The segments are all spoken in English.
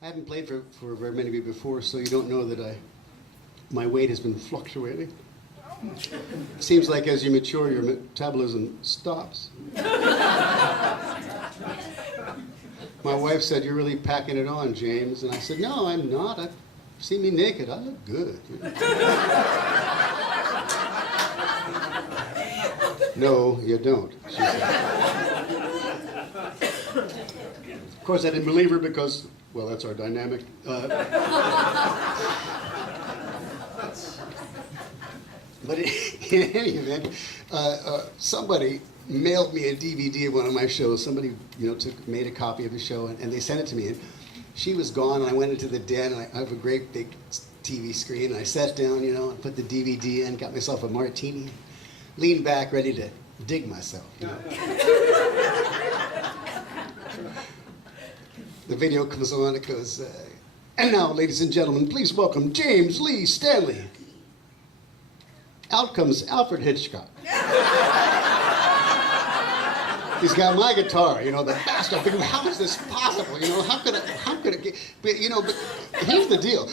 I haven't played for very many of you before, so you don't know that my weight has been fluctuating. It seems like as you mature, your metabolism stops. My wife said, "You're really packing it on, James." And I said, "No, I'm not. I've seen me naked. I look good." "No, you don't," she said. Of course, I didn't believe her because, well, that's our dynamic. But in any event, somebody mailed me a DVD of one of my shows. Somebody, made a copy of the show, and they sent it to me. And she was gone, and I went into the den, and I have a great big TV screen, and I sat down, and put the DVD in, got myself a martini, leaned back, ready to dig myself. The video comes on, it goes, and now, ladies and gentlemen, please welcome James Lee Stanley. Out comes Alfred Hitchcock. He's got my guitar, the bastard. Thinking, how is this possible? How could it get? But here's the deal: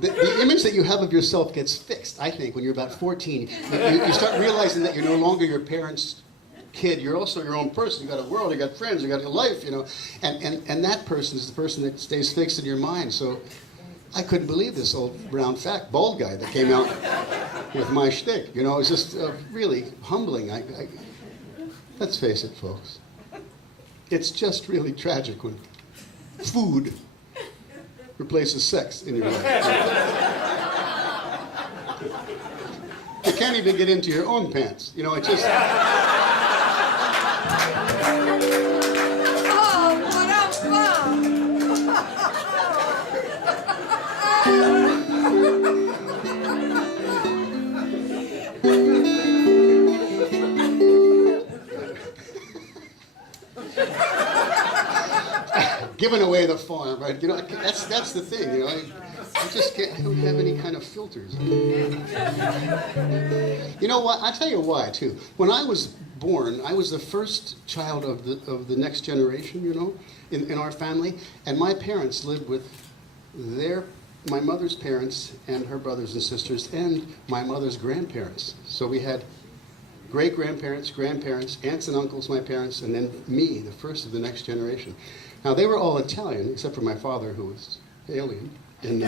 the image that you have of yourself gets fixed. I think when you're about 14, you start realizing that you're no longer your parents' kid. You're also your own person. You got a world. You got friends. You got a life. And that person is the person that stays fixed in your mind. So I couldn't believe this old brown fat bald guy that came out with my shtick. It was just really humbling. Let's face it, folks. It's just really tragic when food replaces sex in your life. You can't even get into your own pants. It just... Oh, what a fun! Giving away the farm, right? That's the thing. I just can't. I don't have any kind of filters. You know what? I'll tell you why too. When I was born, I was the first child of the next generation. In our family, and my parents lived with my mother's parents and her brothers and sisters, and my mother's grandparents. So we had great-grandparents, grandparents, aunts and uncles, my parents, and then me, the first of the next generation. Now, they were all Italian, except for my father, who was alien. And,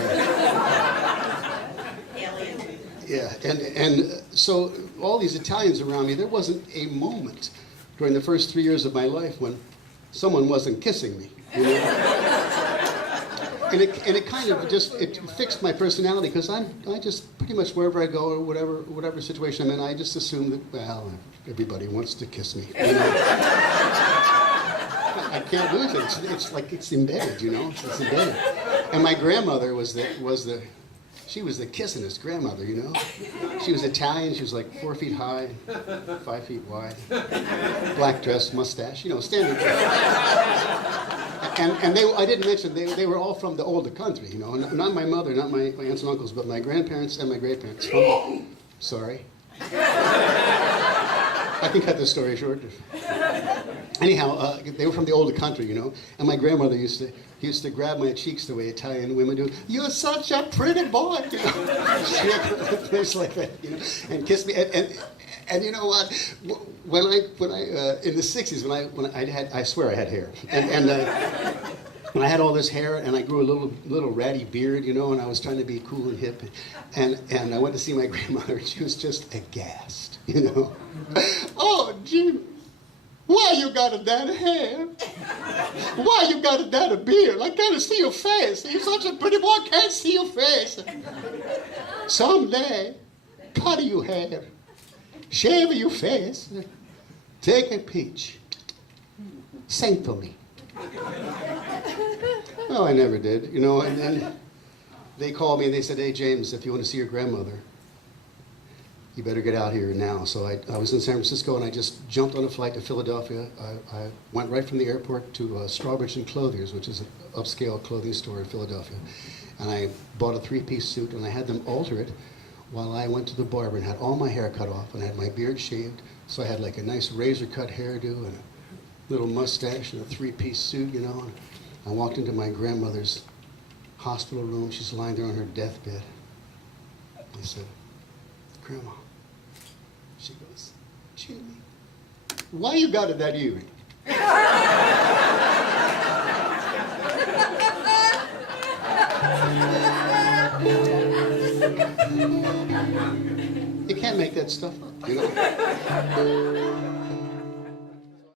Alien. yeah, and so all these Italians around me, there wasn't a moment during the first 3 years of my life when someone wasn't kissing me. And it kind of just fixed my personality, because I just pretty much wherever I go or whatever situation I'm in, I just assume that, well, everybody wants to kiss me. I can't lose it. It's like it's embedded, It's embedded. And my grandmother was the kissinest grandmother, She was Italian. She was like 4 feet high, 5 feet wide, black dress, mustache, standard dress. And I didn't mention they were all from the older country, Not my mother, not my aunts and uncles, but my grandparents and my great-parents. Sorry. I can cut this story short. Anyhow, they were from the older country, And my grandmother used to grab my cheeks the way Italian women do. "You're such a pretty boy," Things like that, and kiss me. And you know what? When I in the '60s, when I swear I had hair, and when I had all this hair, and I grew a little ratty beard, and I was trying to be cool and hip, and I went to see my grandmother, and she was just aghast, "Oh, Jim, why you got a that hair? Why you got a that beard? I can't see your face. You're such a pretty boy, I can't see your face. Someday, cut your hair, shave your face, take a peach, sing for me." Well, I never did, and then they called me and they said, "Hey, James, if you want to see your grandmother, you better get out here now." So I was in San Francisco, and I just jumped on a flight to Philadelphia. I went right from the airport to Strawbridge and Clothiers, which is an upscale clothing store in Philadelphia. And I bought a 3-piece suit, and I had them alter it while I went to the barber and had all my hair cut off, and I had my beard shaved. So I had like a nice razor-cut hairdo and a little mustache and a 3-piece suit, And I walked into my grandmother's hospital room. She's lying there on her deathbed. I said, Grandma. She goes, Jimmy, why you got it that earring? You can't make that stuff up, you know?